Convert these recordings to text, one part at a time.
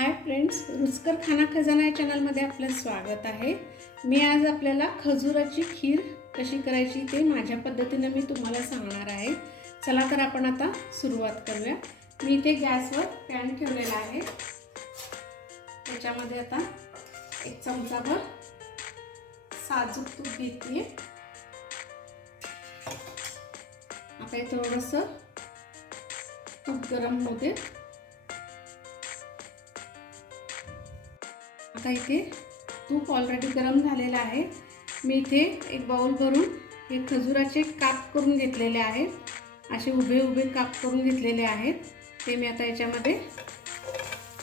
Hi friends रुचकर खाना खजाना या चॅनलमध्ये आपलं स्वागत आहे. मी आज आपल्याला खजुराची खीर कशी करायची ते माझ्या पद्धतीनं मी तुम्हाला सांगणार आहे. चला तर आपण आता सुरुवात करूया. मी इथे गॅसवर पॅन ठेवलेला आहे. त्याच्यामध्ये आता एक चमचाभर साजूक तूप घेते आता हे थोडंसं तूप गरम होते. आता इथे तूप ऑलरेडी गरम झालेलं आहे. मी इथे एक बाऊल भरून हे खजुराचे काप करून घेतलेले आहेत. असे उभे उभे काप करून घेतलेले आहेत. ते मी आता याच्यामध्ये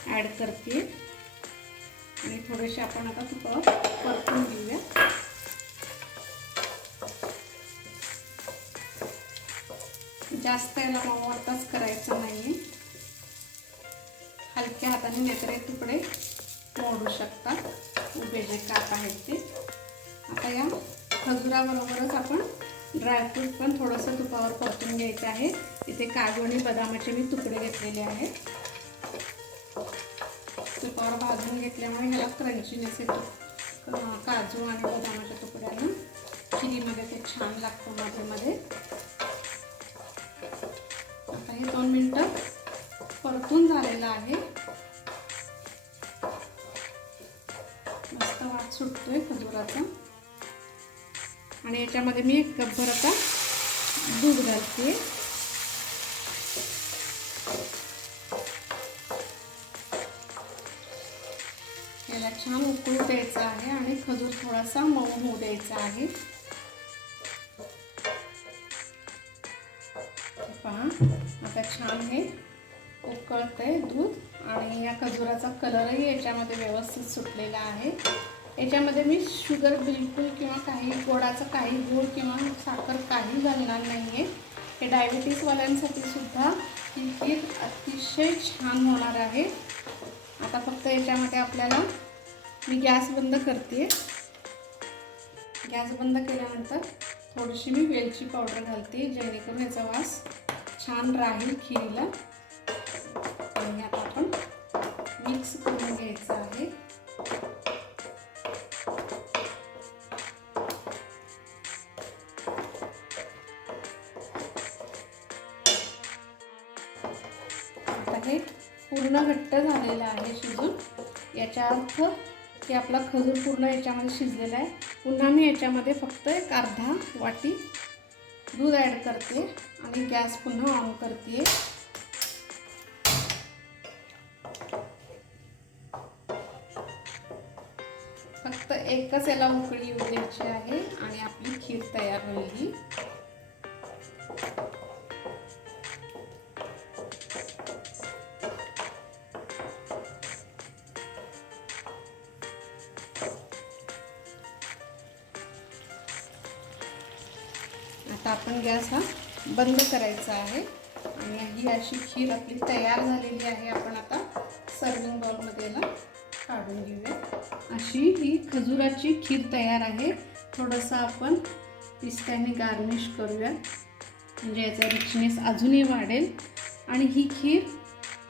ॲड करते. आणि थोडेसे आपण आता तुपावर परतून घेऊया. जास्त याला मवाताच करायचं नाही हलक्या हाताने नेत्रे तुकडे मोडू शकतात उभे जे काप आहेत ते. आता या खजुराबरोबरच आपण ड्रायफ्रूट पण थोडंसं तुपावर परतून घ्यायचं आहे. इथे काजू आणि बदामाचे मी तुकडे घेतलेले आहेत. तुपावर भाजून घेतल्यामुळे ह्याला क्रंचीनेस येतो. काजू आणि बदामाच्या तुकड्यानं खिरीमध्ये ते छान लागतं मध्ये मध्ये आता हे दोन मिनटं परतून झालेलं आहे. मस्त वाट सुटतोय खजुराचा. आणि याच्यामध्ये मी एक कपभर आता दूध घालते. याला छान उकळू द्यायचं आहे आणि खजूर थोडासा मऊ होऊ द्यायचा आहे. पहा आता छान हे उकळतंय दूध आणि या खजुराचा कलरही याच्यामध्ये व्यवस्थित सुटलेला आहे. याच्यामध्ये मी शुगर बिलकुल किंवा काही गोडाचं काही गोड किंवा साखर काही घालणार नाही आहे हे डायबिटीसवाल्यांसाठी सुद्धा ही खीर अतिशय छान होणार आहे. आता फक्त याच्यामध्ये आपल्याला मी गॅस बंद करते गॅस बंद केल्यानंतर थोडीशी मी वेलची पावडर घालते जेणेकरून याचा वास छान राहील खीरला. मिक्स करून घ्यायचं आहे. आता हे पूर्ण घट्ट झालेलं आहे शिजून. याच्या अर्थ की आपला खजूर पूर्ण याच्यामध्ये शिजलेला आहे. पुन्हा मी याच्यामध्ये फक्त एक अर्धा वाटी दूध ॲड करते आणि गॅस पुन्हा ऑन करते. फक्त एकच याला उकळी येऊ द्यायची आहे आणि आपली खीर तयार होईल. ही आता आपण गॅस हा बंद करायचा आहे आणि ही अशी खीर आपली तयार झालेली आहे. आपण आता सर्विंग बाउलमध्ये याला काढून घेऊया. अशी ही खजुराची खीर तयार आहे. थोडंसं आपण पिस्त्याने गार्निश करूया. म्हणजे याचा रिचनेस अजूनही वाढेल. आणि ही खीर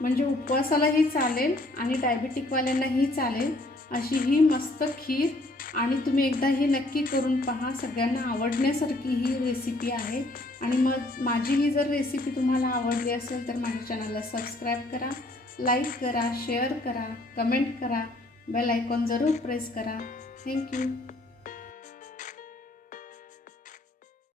म्हणजे उपवासालाही चालेल आणि डायबिटिकवाल्यांनाही चालेल. अशी ही मस्त खीर आणि तुम्ही एकदा हे नक्की करून पहा. सगळ्यांना आवडण्यासारखी ही रेसिपी आहे. आणि मग माझी ही जर रेसिपी तुम्हाला आवडली असेल तर माझ्या चॅनलला सबस्क्राईब करा लाईक करा शेअर करा कमेंट करा. बेल आयकॉन जरूर प्रेस करा. Thank you